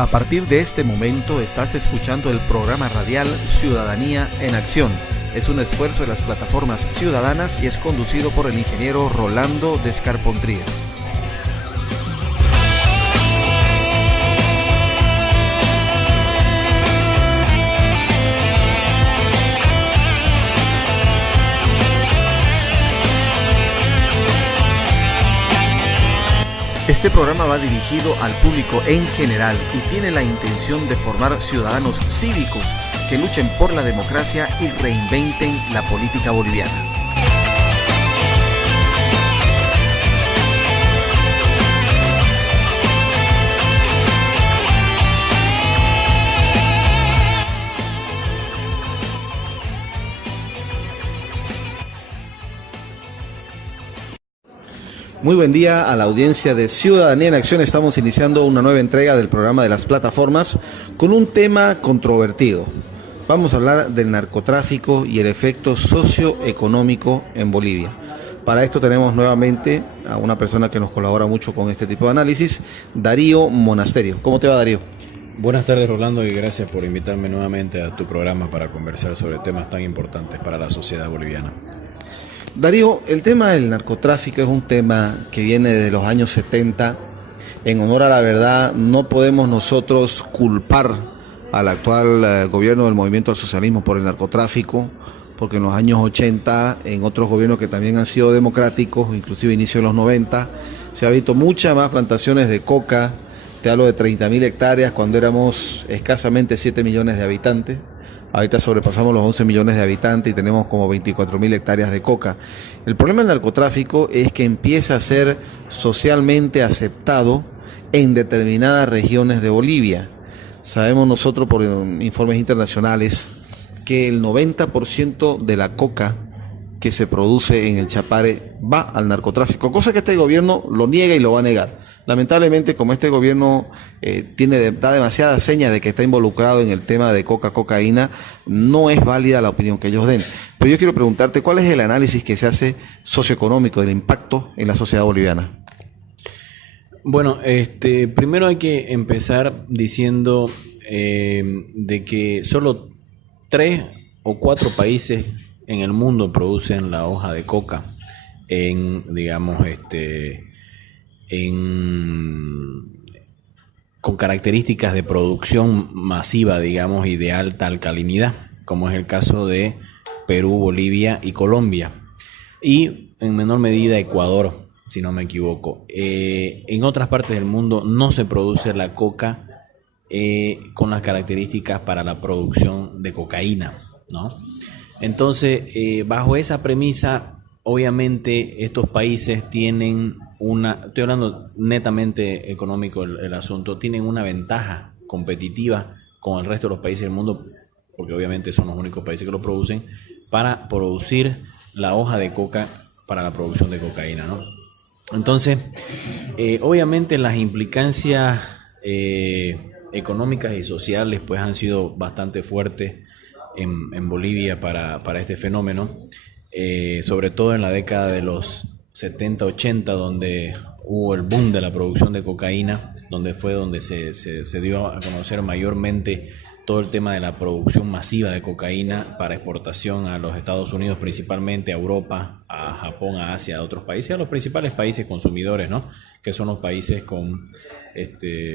A partir de este momento estás escuchando el programa radial Ciudadanía en Acción. Es un esfuerzo de las plataformas ciudadanas y es conducido por el ingeniero Rolando Descarpontrías. Este programa va dirigido al público en general y tiene la intención de formar ciudadanos cívicos que luchen por la democracia y reinventen la política boliviana. Muy buen día a la audiencia de Ciudadanía en Acción. Estamos iniciando una nueva entrega del programa de las plataformas con un tema controvertido. Vamos a hablar del narcotráfico y el efecto socioeconómico en Bolivia. Para esto tenemos nuevamente a una persona que nos colabora mucho con este tipo de análisis, Darío Monasterio. ¿Cómo te va, Darío? Buenas tardes, Rolando, y gracias por invitarme nuevamente a tu programa para conversar sobre temas tan importantes para la sociedad boliviana. Darío, el tema del narcotráfico es un tema que viene desde los años 70. En honor a la verdad, no podemos nosotros culpar al actual gobierno del Movimiento al Socialismo por el narcotráfico, porque en los años 80, en otros gobiernos que también han sido democráticos, inclusive inicio de los 90, se ha visto muchas más plantaciones de coca. Te hablo de 30.000 hectáreas cuando éramos escasamente 7 millones de habitantes. Ahorita sobrepasamos los 11 millones de habitantes y tenemos como 24.000 hectáreas de coca. El problema del narcotráfico es que empieza a ser socialmente aceptado en determinadas regiones de Bolivia. Sabemos nosotros por informes internacionales que el 90% de la coca que se produce en el Chapare va al narcotráfico, cosa que este gobierno lo niega y lo va a negar. Lamentablemente, como este gobierno da demasiadas señas de que está involucrado en el tema de cocaína, no es válida la opinión que ellos den. Pero yo quiero preguntarte, ¿cuál es el análisis que se hace socioeconómico del impacto en la sociedad boliviana? Bueno, primero hay que empezar diciendo de que solo 3 o 4 países en el mundo producen la hoja de coca con características de producción masiva, digamos, y de alta alcalinidad, como es el caso de Perú, Bolivia y Colombia, y en menor medida Ecuador, si no me equivoco. En otras partes del mundo no se produce la coca con las características para la producción de cocaína, ¿no? Entonces, bajo esa premisa, obviamente estos países tienen estoy hablando netamente económico el asunto, tienen una ventaja competitiva con el resto de los países del mundo, porque obviamente son los únicos países que lo producen, para producir la hoja de coca para la producción de cocaína, ¿no? Entonces, obviamente las implicancias económicas y sociales pues han sido bastante fuertes en Bolivia para este fenómeno. Sobre todo en la década de los 70-80, donde hubo el boom de la producción de cocaína, donde se dio a conocer mayormente todo el tema de la producción masiva de cocaína para exportación a los Estados Unidos, principalmente a Europa, a Japón, a Asia, a otros países, a los principales países consumidores, ¿no? Que son los países con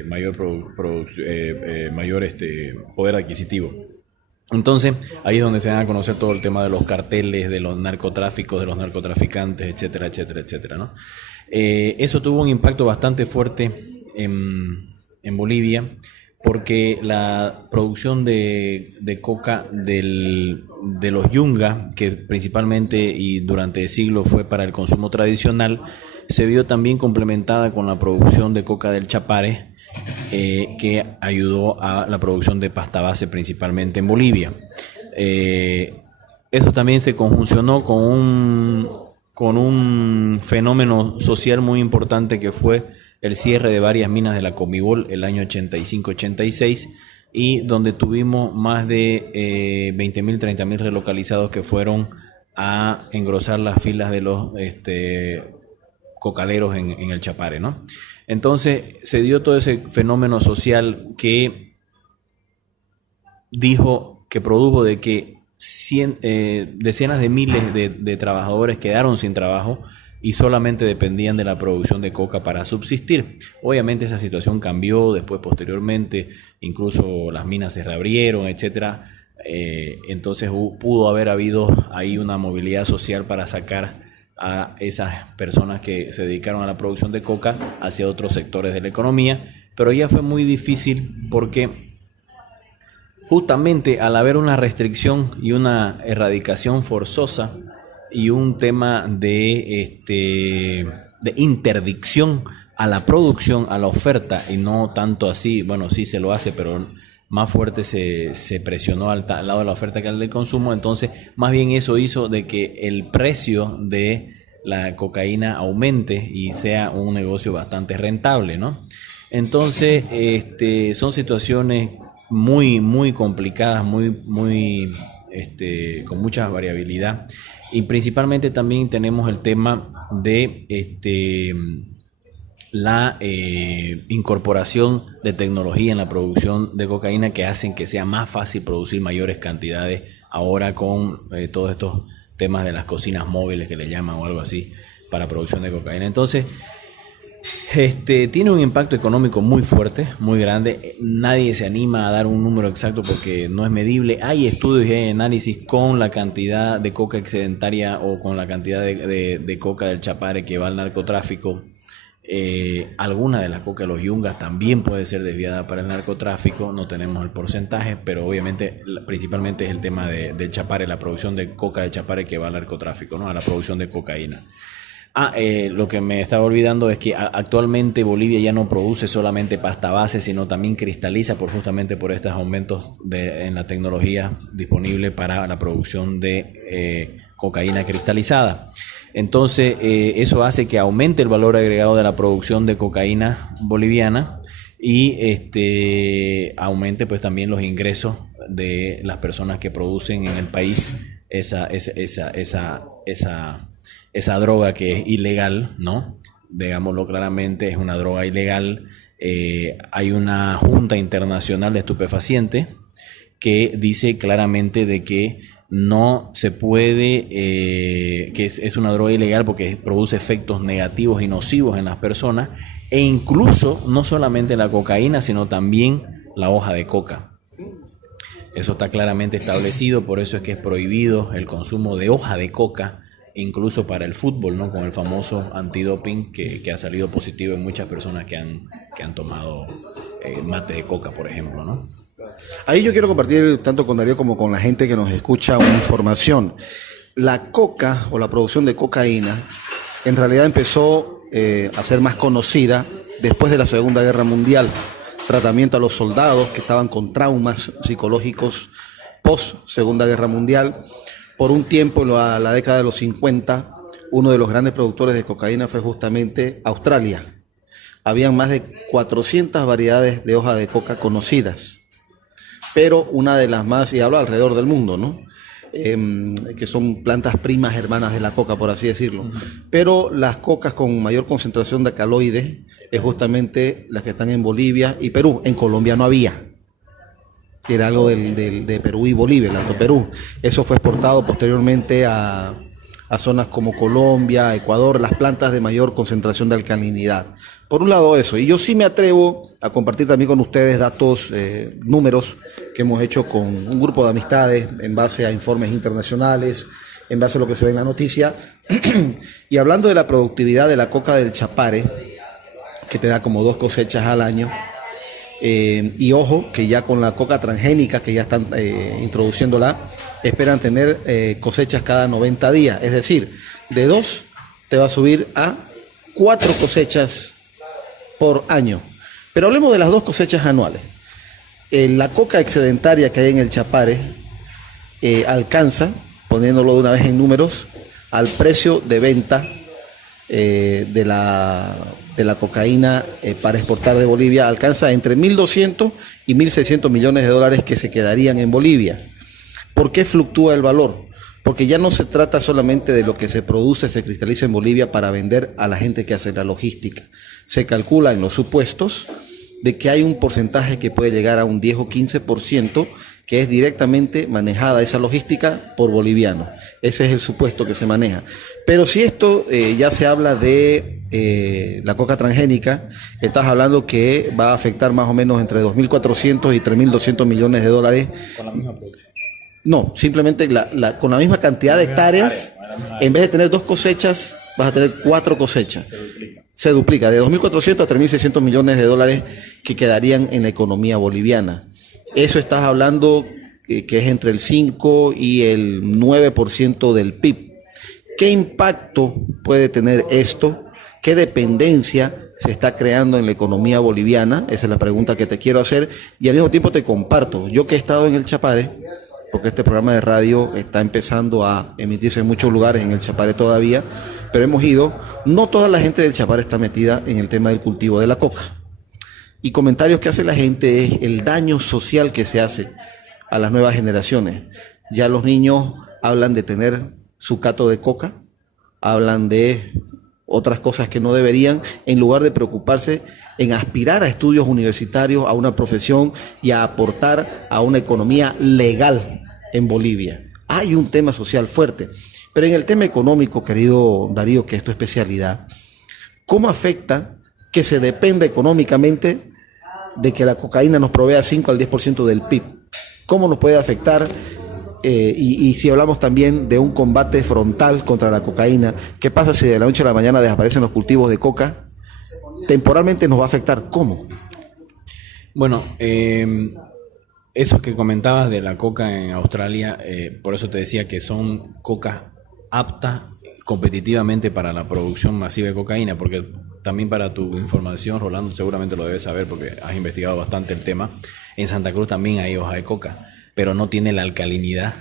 mayor poder adquisitivo. Entonces, ahí es donde se dan a conocer todo el tema de los carteles, de los narcotráficos, de los narcotraficantes, etcétera, etcétera, etcétera, ¿no? Eso tuvo un impacto bastante fuerte en Bolivia, porque la producción de coca de los yunga, que principalmente y durante siglos fue para el consumo tradicional, se vio también complementada con la producción de coca del Chapare, que ayudó a la producción de pasta base principalmente en Bolivia. Eso también se conjuncionó con un fenómeno social muy importante que fue el cierre de varias minas de la Comibol el año 85-86, y donde tuvimos más de 20.000, 30.000 relocalizados que fueron a engrosar las filas de los cocaleros en el Chapare, ¿no? Entonces se dio todo ese fenómeno social que produjo de que decenas de miles de trabajadores quedaron sin trabajo y solamente dependían de la producción de coca para subsistir. Obviamente esa situación cambió después, posteriormente, incluso las minas se reabrieron, etcétera. Entonces pudo haber habido ahí una movilidad social para sacar a esas personas que se dedicaron a la producción de coca hacia otros sectores de la economía, pero ya fue muy difícil porque justamente al haber una restricción y una erradicación forzosa y un tema de interdicción a la producción, a la oferta, y no tanto así, bueno, sí se lo hace, pero más fuerte se presionó al lado de la oferta que al del consumo. Entonces más bien eso hizo de que el precio de la cocaína aumente y sea un negocio bastante rentable, ¿no? Entonces son situaciones muy, muy complicadas, con mucha variabilidad, y principalmente también tenemos el tema de la incorporación de tecnología en la producción de cocaína que hacen que sea más fácil producir mayores cantidades ahora con todos estos temas de las cocinas móviles que le llaman o algo así para producción de cocaína. Entonces tiene un impacto económico muy fuerte, muy grande. Nadie se anima a dar un número exacto porque no es medible. Hay estudios y hay análisis con la cantidad de coca excedentaria o con la cantidad de coca del Chapare que va al narcotráfico. Alguna de las coca de los yungas también puede ser desviada para el narcotráfico. No tenemos el porcentaje, pero obviamente principalmente es el tema del Chapare, la producción de coca de Chapare que va al narcotráfico, ¿no? A la producción de cocaína. Lo que me estaba olvidando es que actualmente Bolivia ya no produce solamente pasta base, sino también cristaliza justamente por estos aumentos en la tecnología disponible para la producción de cocaína cristalizada. Entonces eso hace que aumente el valor agregado de la producción de cocaína boliviana y aumente pues también los ingresos de las personas que producen en el país esa droga que es ilegal, ¿no? Digámoslo claramente, es una droga ilegal. Hay una Junta Internacional de Estupefacientes que dice claramente de que no se puede, que es una droga ilegal porque produce efectos negativos y nocivos en las personas, e incluso no solamente la cocaína, sino también la hoja de coca. Eso está claramente establecido, por eso es que es prohibido el consumo de hoja de coca, incluso para el fútbol, ¿no? Con el famoso antidoping que ha salido positivo en muchas personas que han tomado mate de coca, por ejemplo, ¿no? Ahí yo quiero compartir tanto con Darío como con la gente que nos escucha una información. La coca o la producción de cocaína en realidad empezó a ser más conocida después de la Segunda Guerra Mundial. Tratamiento a los soldados que estaban con traumas psicológicos post Segunda Guerra Mundial. Por un tiempo, en la década de los 50, uno de los grandes productores de cocaína fue justamente Australia. Habían más de 400 variedades de hoja de coca conocidas, pero una de las más, y hablo alrededor del mundo, ¿no? Que son plantas primas hermanas de la coca, por así decirlo. Pero las cocas con mayor concentración de alcaloides es justamente las que están en Bolivia y Perú. En Colombia no había. Era algo de Perú y Bolivia, el Alto Perú. Eso fue exportado posteriormente a zonas como Colombia, Ecuador, las plantas de mayor concentración de alcalinidad. Por un lado eso, y yo sí me atrevo a compartir también con ustedes datos, números que hemos hecho con un grupo de amistades en base a informes internacionales, en base a lo que se ve en la noticia, y hablando de la productividad de la coca del Chapare, que te da como 2 cosechas al año, y ojo, que ya con la coca transgénica que ya están introduciéndola, esperan tener cosechas cada 90 días, es decir, de 2 te va a subir a 4 cosechas por año. Pero hablemos de las 2 cosechas anuales. La coca excedentaria que hay en el Chapare alcanza, poniéndolo de una vez en números, al precio de venta de la cocaína para exportar de Bolivia, alcanza entre 1.200 y 1.600 millones de dólares que se quedarían en Bolivia. ¿Por qué fluctúa el valor? porque ya no se trata solamente de lo que se produce, se cristaliza en Bolivia para vender a la gente que hace la logística. Se calcula en los supuestos de que hay un porcentaje que puede llegar a un 10 o 15% que es directamente manejada esa logística por bolivianos. Ese es el supuesto que se maneja. Pero si esto ya se habla de la coca transgénica, estás hablando que va a afectar más o menos entre 2.400 y 3.200 millones de dólares. Con la misma producción. No, simplemente con la misma cantidad de hectáreas, en vez de tener 2 cosechas, vas a tener 4 cosechas. Se duplica de 2.400 a 3.600 millones de dólares que quedarían en la economía boliviana. Eso estás hablando que es entre el 5 y el 9% del PIB. ¿Qué impacto puede tener esto? ¿Qué dependencia se está creando en la economía boliviana? Esa es la pregunta que te quiero hacer y al mismo tiempo te comparto. Yo que he estado en el Chapare, porque este programa de radio está empezando a emitirse en muchos lugares en el Chapare todavía, pero hemos ido, no toda la gente del Chapare está metida en el tema del cultivo de la coca. Y comentarios que hace la gente es el daño social que se hace a las nuevas generaciones. Ya los niños hablan de tener su cato de coca, hablan de otras cosas que no deberían, en lugar de preocuparse en aspirar a estudios universitarios, a una profesión y a aportar a una economía legal en Bolivia. Hay un tema social fuerte, pero en el tema económico, querido Darío, que es tu especialidad, ¿cómo afecta que se dependa económicamente de que la cocaína nos provea 5 al 10% del PIB? ¿Cómo nos puede afectar? Y si hablamos también de un combate frontal contra la cocaína, ¿qué pasa si de la noche a la mañana desaparecen los cultivos de coca? Temporalmente nos va a afectar. ¿Cómo? Bueno, eso que comentabas de la coca en Australia, por eso te decía que son cocas aptas competitivamente para la producción masiva de cocaína, porque también para tu información, Rolando, seguramente lo debes saber porque has investigado bastante el tema, en Santa Cruz también hay hoja de coca, pero no tiene la alcalinidad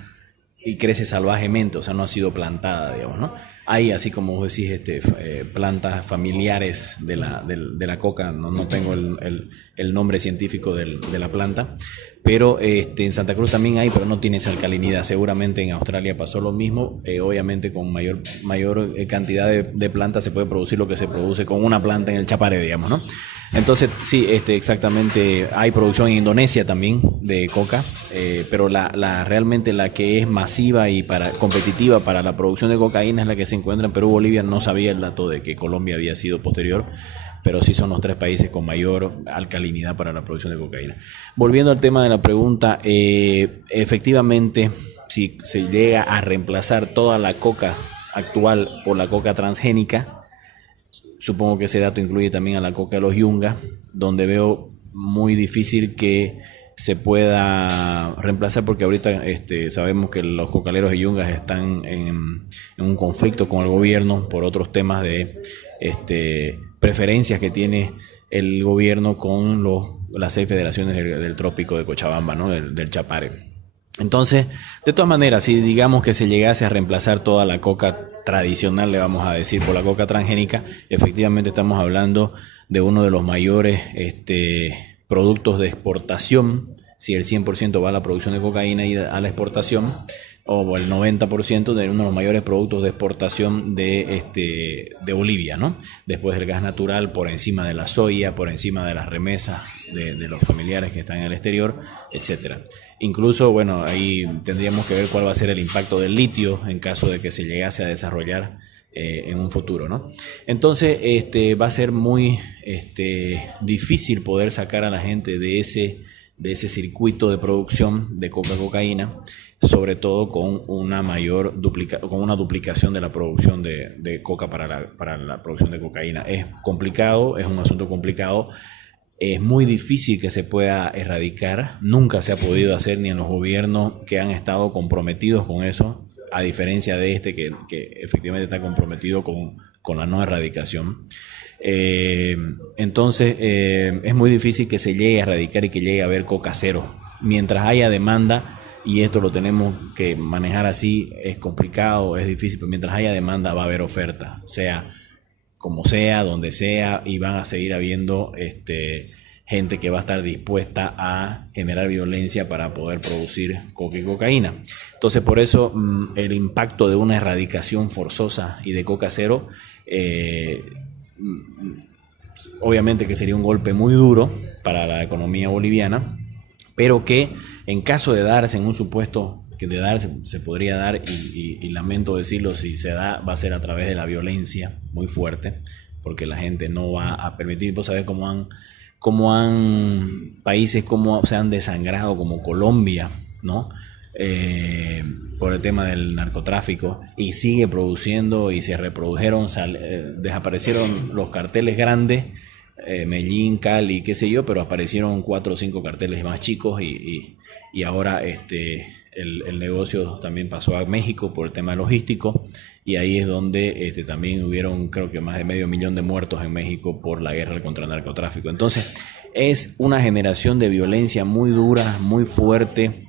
y crece salvajemente, o sea, no ha sido plantada, digamos, ¿no? Hay, así como vos decís, plantas familiares de la coca, no tengo el nombre científico de la planta, pero en Santa Cruz también hay, pero no tiene esa alcalinidad. Seguramente en Australia pasó lo mismo, obviamente con mayor cantidad de plantas se puede producir lo que se produce con una planta en el Chapare, digamos, ¿no? Entonces, sí, exactamente, hay producción en Indonesia también de coca, pero realmente la que es masiva y competitiva para la producción de cocaína es la que se encuentra en Perú, Bolivia. No sabía el dato de que Colombia había sido posterior, pero sí son los 3 países con mayor alcalinidad para la producción de cocaína. Volviendo al tema de la pregunta, efectivamente, si se llega a reemplazar toda la coca actual por la coca transgénica, supongo que ese dato incluye también a la coca de los yungas, donde veo muy difícil que se pueda reemplazar, porque ahorita sabemos que los cocaleros de yungas están en un conflicto con el gobierno por otros temas de preferencias que tiene el gobierno con las 6 federaciones del trópico de Cochabamba, ¿no? del Chapare. Entonces, de todas maneras, si digamos que se llegase a reemplazar toda la coca tradicional, le vamos a decir, por la coca transgénica, efectivamente estamos hablando de uno de los mayores productos de exportación. Si el 100% va a la producción de cocaína y a la exportación, o el 90% de uno de los mayores productos de exportación de Bolivia, ¿no? Después del gas natural, por encima de la soya, por encima de las remesas de los familiares que están en el exterior, etcétera. Incluso, bueno, ahí tendríamos que ver cuál va a ser el impacto del litio en caso de que se llegase a desarrollar en un futuro, ¿no? Entonces, va a ser muy difícil poder sacar a la gente de ese circuito de producción de cocaína, sobre todo con una duplicación de la producción de coca para la producción de cocaína. Es complicado, es un asunto complicado. Es muy difícil que se pueda erradicar, nunca se ha podido hacer ni en los gobiernos que han estado comprometidos con eso, a diferencia de que efectivamente está comprometido con la no erradicación. Entonces es muy difícil que se llegue a erradicar y que llegue a haber coca cero. Mientras haya demanda, y esto lo tenemos que manejar así, es complicado, es difícil, pero mientras haya demanda va a haber oferta, sea como sea, donde sea, y van a seguir habiendo gente que va a estar dispuesta a generar violencia para poder producir coca y cocaína. Entonces, por eso el impacto de una erradicación forzosa y de coca cero, obviamente que sería un golpe muy duro para la economía boliviana, pero que en caso de darse, en un supuesto que de darse, se podría dar, y lamento decirlo, si se da, va a ser a través de la violencia muy fuerte, porque la gente no va a permitir. Vos sabés cómo han países como se han desangrado, como Colombia, ¿no? Por el tema del narcotráfico, y sigue produciendo, y se reprodujeron, desaparecieron los carteles grandes, Medellín, Cali, qué sé yo, pero aparecieron 4 o 5 carteles más chicos, y ahora el negocio también pasó a México por el tema logístico, y ahí es donde también hubieron, creo que más de 500.000 de muertos en México por la guerra contra el narcotráfico. Entonces es una generación de violencia muy dura, muy fuerte.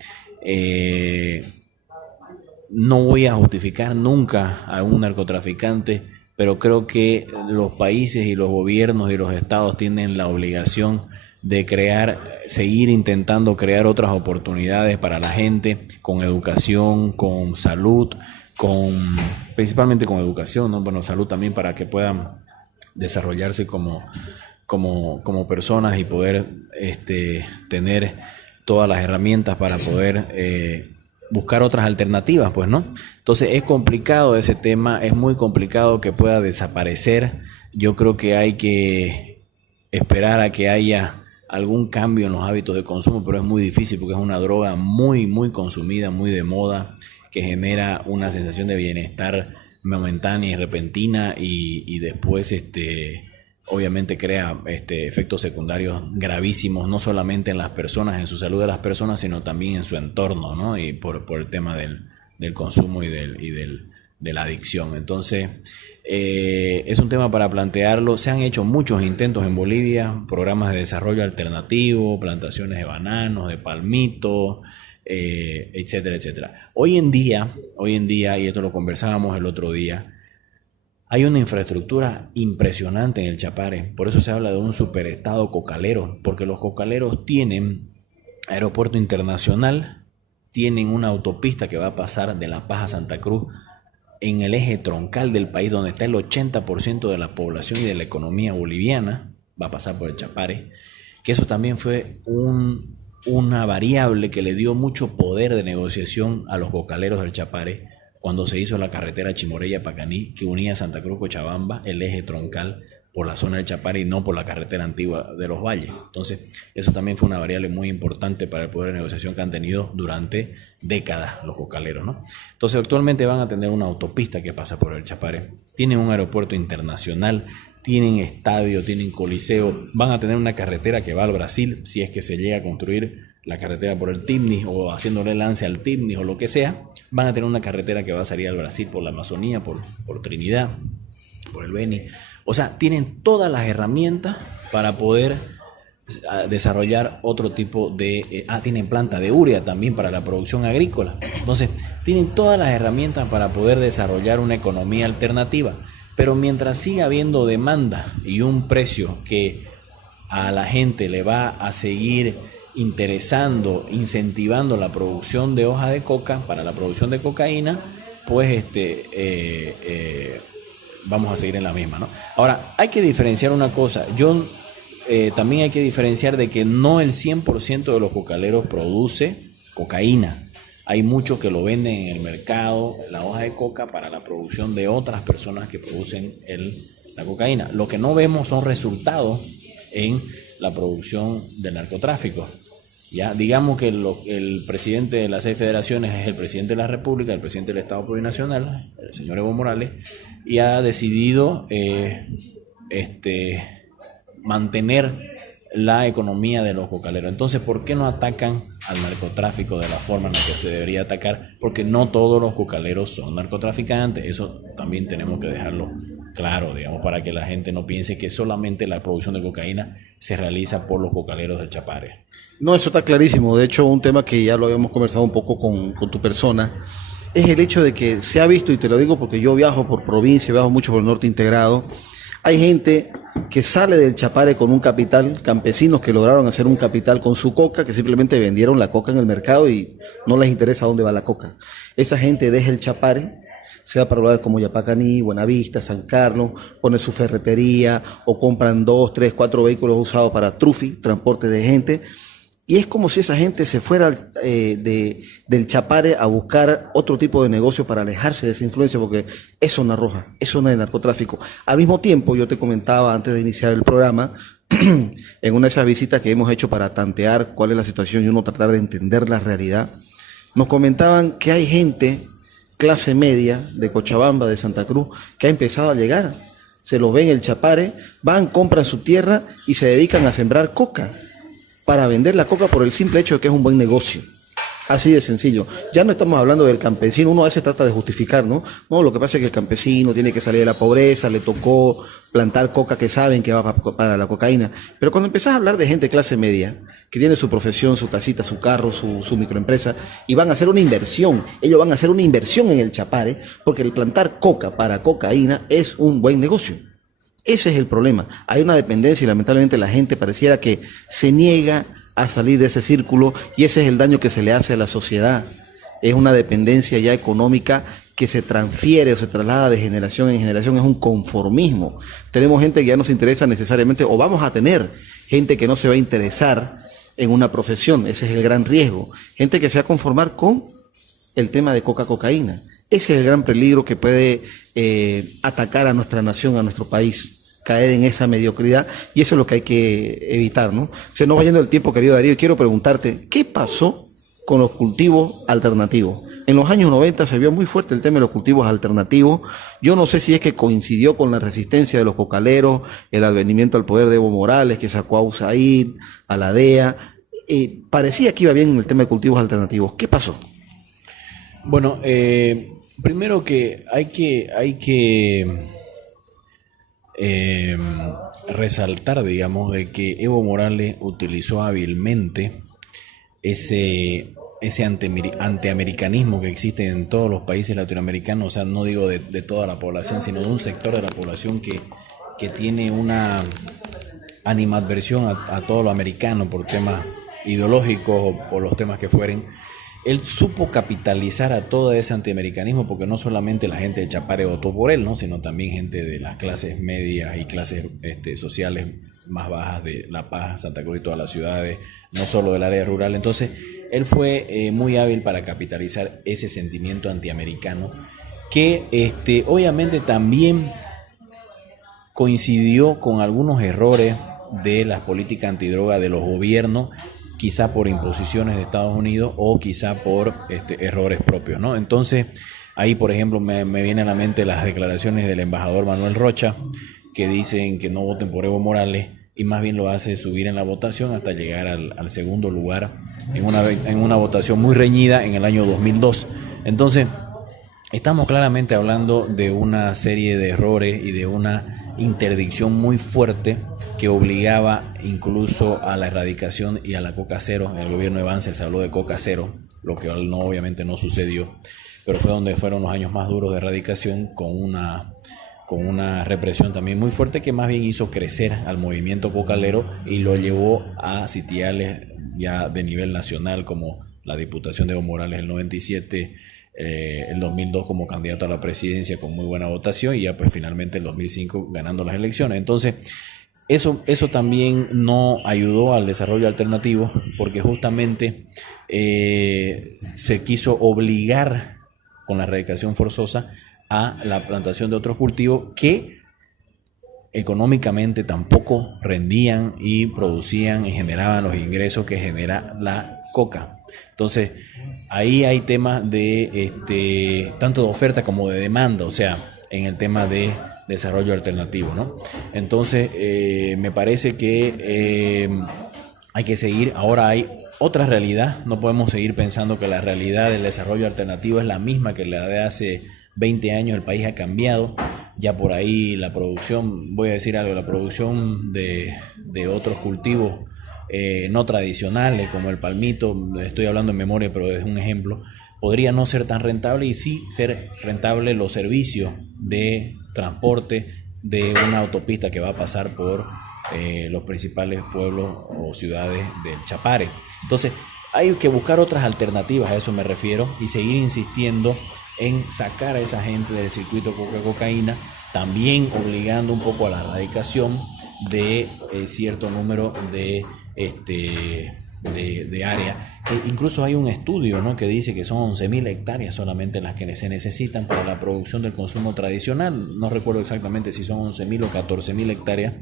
No voy a justificar nunca a un narcotraficante, pero creo que los países y los gobiernos y los estados tienen la obligación de seguir intentando crear otras oportunidades para la gente, con educación, con salud, principalmente con educación, ¿no? Bueno, salud también, para que puedan desarrollarse como personas y poder tener todas las herramientas para poder buscar otras alternativas, pues, ¿no? Entonces es complicado ese tema, es muy complicado que pueda desaparecer. Yo creo que hay que esperar a que haya algún cambio en los hábitos de consumo, pero es muy difícil porque es una droga muy, muy consumida, muy de moda, que genera una sensación de bienestar momentánea y repentina, y después obviamente crea efectos secundarios gravísimos, no solamente en las personas, en su salud de las personas, sino también en su entorno, ¿no? Y por el tema del consumo y de la adicción. Entonces es un tema para plantearlo. Se han hecho muchos intentos en Bolivia, programas de desarrollo alternativo, plantaciones de bananos, de palmitos, etcétera, etcétera. Hoy en día, y esto lo conversábamos el otro día, hay una infraestructura impresionante en el Chapare. Por eso se habla de un superestado cocalero, porque los cocaleros tienen aeropuerto internacional, tienen una autopista que va a pasar de La Paz a Santa Cruz en el eje troncal del país, donde está el 80% de la población y de la economía boliviana, va a pasar por el Chapare, que eso también fue una variable que le dio mucho poder de negociación a los cocaleros del Chapare cuando se hizo la carretera Chimorella-Pacaní, que unía Santa Cruz-Cochabamba, el eje troncal, por la zona del Chapare y no por la carretera antigua de los valles. Entonces, eso también fue una variable muy importante para el poder de negociación que han tenido durante décadas los cocaleros, ¿no? Entonces, actualmente van a tener una autopista que pasa por el Chapare, tienen un aeropuerto internacional, tienen estadio, tienen coliseo, van a tener una carretera que va al Brasil, si es que se llega a construir la carretera por el Timnis, o haciéndole lance al Timnis o lo que sea. Van a tener una carretera que va a salir al Brasil por la Amazonía, por Trinidad, por el Beni. O sea, tienen todas las herramientas para poder desarrollar otro tipo de... tienen planta de urea también para la producción agrícola. Entonces, tienen todas las herramientas para poder desarrollar una economía alternativa. Pero mientras siga habiendo demanda y un precio que a la gente le va a seguir interesando, incentivando la producción de hoja de coca para la producción de cocaína, pues vamos a seguir en la misma, ¿no? Ahora, hay que diferenciar una cosa. También hay que diferenciar de que no el 100% de los cocaleros produce cocaína. Hay muchos que lo venden en el mercado, la hoja de coca, para la producción de otras personas que producen la cocaína. Lo que no vemos son resultados en la producción del narcotráfico. Ya, digamos que el presidente de las 6 federaciones es el presidente de la República, el presidente del Estado Plurinacional, el señor Evo Morales, y ha decidido mantener la economía de los cocaleros. Entonces, ¿por qué no atacan al narcotráfico de la forma en la que se debería atacar? Porque no todos los cocaleros son narcotraficantes. Eso también tenemos que dejarlo claro, digamos, para que la gente no piense que solamente la producción de cocaína se realiza por los cocaleros del Chapare. No, eso está clarísimo. De hecho, un tema que ya lo habíamos conversado un poco con tu persona, es el hecho de que se ha visto, y te lo digo porque yo viajo por provincia, viajo mucho por el norte integrado, Hay gente que sale del Chapare con un capital, campesinos que lograron hacer un capital con su coca, que simplemente vendieron la coca en el mercado y no les interesa dónde va la coca. Esa gente deja el Chapare, se va para lugares como Yapacaní, Buenavista, San Carlos, pone su ferretería o compran 2, 3, 4 vehículos usados para trufi, transporte de gente. Y es como si esa gente se fuera del Chapare a buscar otro tipo de negocio para alejarse de esa influencia, porque es zona roja, es zona de narcotráfico. Al mismo tiempo, yo te comentaba antes de iniciar el programa, en una de esas visitas que hemos hecho para tantear cuál es la situación y uno tratar de entender la realidad, nos comentaban que hay gente, clase media, de Cochabamba, de Santa Cruz, que ha empezado a llegar. Se los ven en el Chapare, van, compran su tierra y se dedican a sembrar coca, para vender la coca por el simple hecho de que es un buen negocio. Así de sencillo. Ya no estamos hablando del campesino, uno a veces trata de justificar, ¿no? No, lo que pasa es que el campesino tiene que salir de la pobreza, le tocó plantar coca que saben que va para la cocaína. Pero cuando empezás a hablar de gente clase media, que tiene su profesión, su casita, su carro, su microempresa, y van a hacer una inversión, ellos van a hacer una inversión en el Chapare, porque el plantar coca para cocaína es un buen negocio. Ese es el problema. Hay una dependencia y lamentablemente la gente pareciera que se niega a salir de ese círculo y ese es el daño que se le hace a la sociedad. Es una dependencia ya económica que se transfiere o se traslada de generación en generación, es un conformismo. Tenemos gente que ya no se interesa necesariamente, o vamos a tener gente que no se va a interesar en una profesión, ese es el gran riesgo. Gente que se va a conformar con el tema de cocaína. Ese es el gran peligro que puede atacar a nuestra nación, a nuestro país, caer en esa mediocridad, y eso es lo que hay que evitar, ¿no? Se nos va yendo el tiempo, querido Darío, y quiero preguntarte, ¿qué pasó con los cultivos alternativos? En los años 90 se vio muy fuerte el tema de los cultivos alternativos. Yo no sé si es que coincidió con la resistencia de los cocaleros, el advenimiento al poder de Evo Morales, que sacó a USAID, a la DEA. Parecía que iba bien en el tema de cultivos alternativos. ¿Qué pasó? Bueno, primero que hay que resaltar, digamos, de que Evo Morales utilizó hábilmente ese antiamericanismo que existe en todos los países latinoamericanos, o sea, no digo de toda la población, sino de un sector de la población que tiene una animadversión a todo lo americano por temas ideológicos o por los temas que fueren. Él supo capitalizar a todo ese antiamericanismo, porque no solamente la gente de Chapare votó por él, ¿no?, sino también gente de las clases medias y clases sociales más bajas de La Paz, Santa Cruz y todas las ciudades, no solo del área rural. Entonces, él fue muy hábil para capitalizar ese sentimiento antiamericano, que obviamente también coincidió con algunos errores de las políticas antidroga de los gobiernos, quizá por imposiciones de Estados Unidos o quizá por errores propios, ¿no? Entonces, ahí, por ejemplo, me vienen a la mente las declaraciones del embajador Manuel Rocha, que dicen que no voten por Evo Morales, y más bien lo hace subir en la votación hasta llegar al segundo lugar en una votación muy reñida en el año 2002. Entonces, estamos claramente hablando de una serie de errores y de una interdicción muy fuerte que obligaba incluso a la erradicación y a la coca cero. En el gobierno de Banzer se habló de coca cero, lo que obviamente no sucedió, pero fue donde fueron los años más duros de erradicación, con una represión también muy fuerte que más bien hizo crecer al movimiento cocalero y lo llevó a sitiales ya de nivel nacional, como la Diputación de Evo Morales el 97, el 2002 como candidato a la presidencia con muy buena votación, y ya pues finalmente el 2005 ganando las elecciones. Entonces eso también no ayudó al desarrollo alternativo, porque justamente se quiso obligar con la erradicación forzosa a la plantación de otros cultivos que económicamente tampoco rendían y producían y generaban los ingresos que genera la coca. Entonces, ahí hay temas de tanto de oferta como de demanda, o sea, en el tema de desarrollo alternativo, ¿no? Entonces, me parece que hay que seguir. Ahora hay otra realidad, no podemos seguir pensando que la realidad del desarrollo alternativo es la misma que la de hace 20 años. El país ha cambiado, ya por ahí la producción, voy a decir algo, la producción de otros cultivos no tradicionales como el palmito, estoy hablando en memoria pero es un ejemplo, podría no ser tan rentable, y sí ser rentable los servicios de transporte de una autopista que va a pasar por los principales pueblos o ciudades del Chapare. Entonces, hay que buscar otras alternativas, a eso me refiero, y seguir insistiendo en sacar a esa gente del circuito coca-cocaína, también obligando un poco a la erradicación de cierto número de área. Incluso hay un estudio, ¿no?, que dice que son 11.000 hectáreas solamente las que se necesitan para la producción del consumo tradicional. No recuerdo exactamente si son 11.000 o 14.000 hectáreas,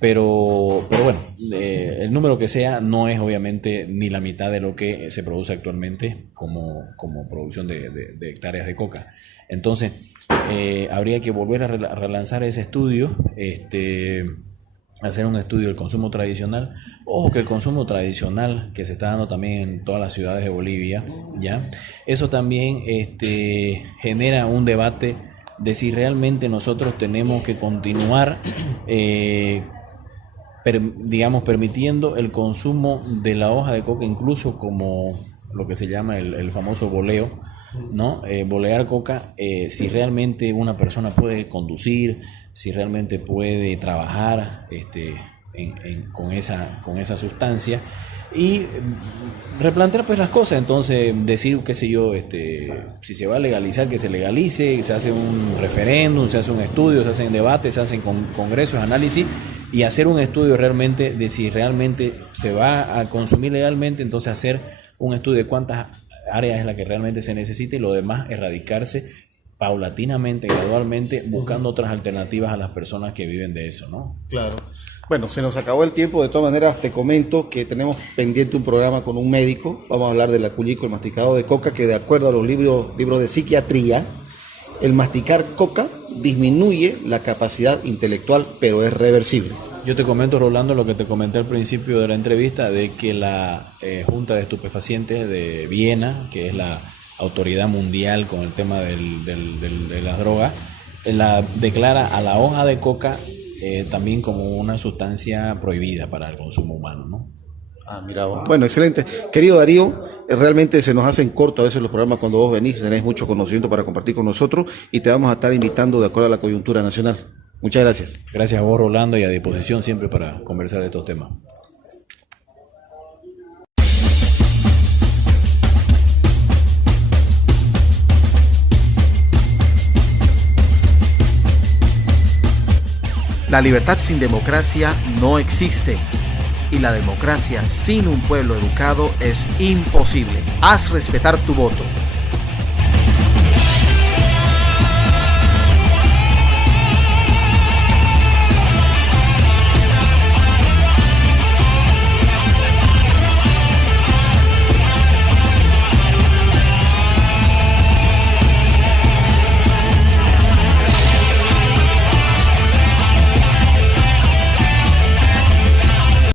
pero bueno, el número que sea no es obviamente ni la mitad de lo que se produce actualmente como producción de hectáreas de coca. Entonces, habría que volver a relanzar ese estudio, hacer un estudio del consumo tradicional. Ojo que el consumo tradicional que se está dando también en todas las ciudades de Bolivia, ¿ya? Eso también genera un debate de si realmente nosotros tenemos que continuar permitiendo el consumo de la hoja de coca, incluso como lo que se llama el famoso boleo, ¿no? Bolear coca, si realmente una persona puede conducir, si realmente puede trabajar con esa sustancia, y replantear pues las cosas. Entonces decir, qué sé yo, si se va a legalizar, que se legalice, se hace un referéndum, se hace un estudio, se hacen debates, se hacen congresos, análisis, y hacer un estudio realmente de si realmente se va a consumir legalmente. Entonces hacer un estudio de cuántas áreas es la que realmente se necesita, y lo demás erradicarse paulatinamente, gradualmente, buscando otras alternativas a las personas que viven de eso, ¿no? Claro. Bueno, se nos acabó el tiempo. De todas maneras, te comento que tenemos pendiente un programa con un médico. Vamos a hablar del aculico, el masticado de coca, que de acuerdo a los libros de psiquiatría, el masticar coca disminuye la capacidad intelectual, pero es reversible. Yo te comento, Rolando, lo que te comenté al principio de la entrevista, de que la Junta de Estupefacientes de Viena, que es la autoridad mundial con el tema de las drogas, la declara a la hoja de coca también como una sustancia prohibida para el consumo humano, ¿no? Mira vos. Bueno, excelente. Querido Darío, realmente se nos hacen cortos a veces los programas cuando vos venís, tenés mucho conocimiento para compartir con nosotros, y te vamos a estar invitando de acuerdo a la coyuntura nacional. Muchas gracias. Gracias a vos, Rolando, y a disposición siempre para conversar de estos temas. La libertad sin democracia no existe, y la democracia sin un pueblo educado es imposible. Haz respetar tu voto.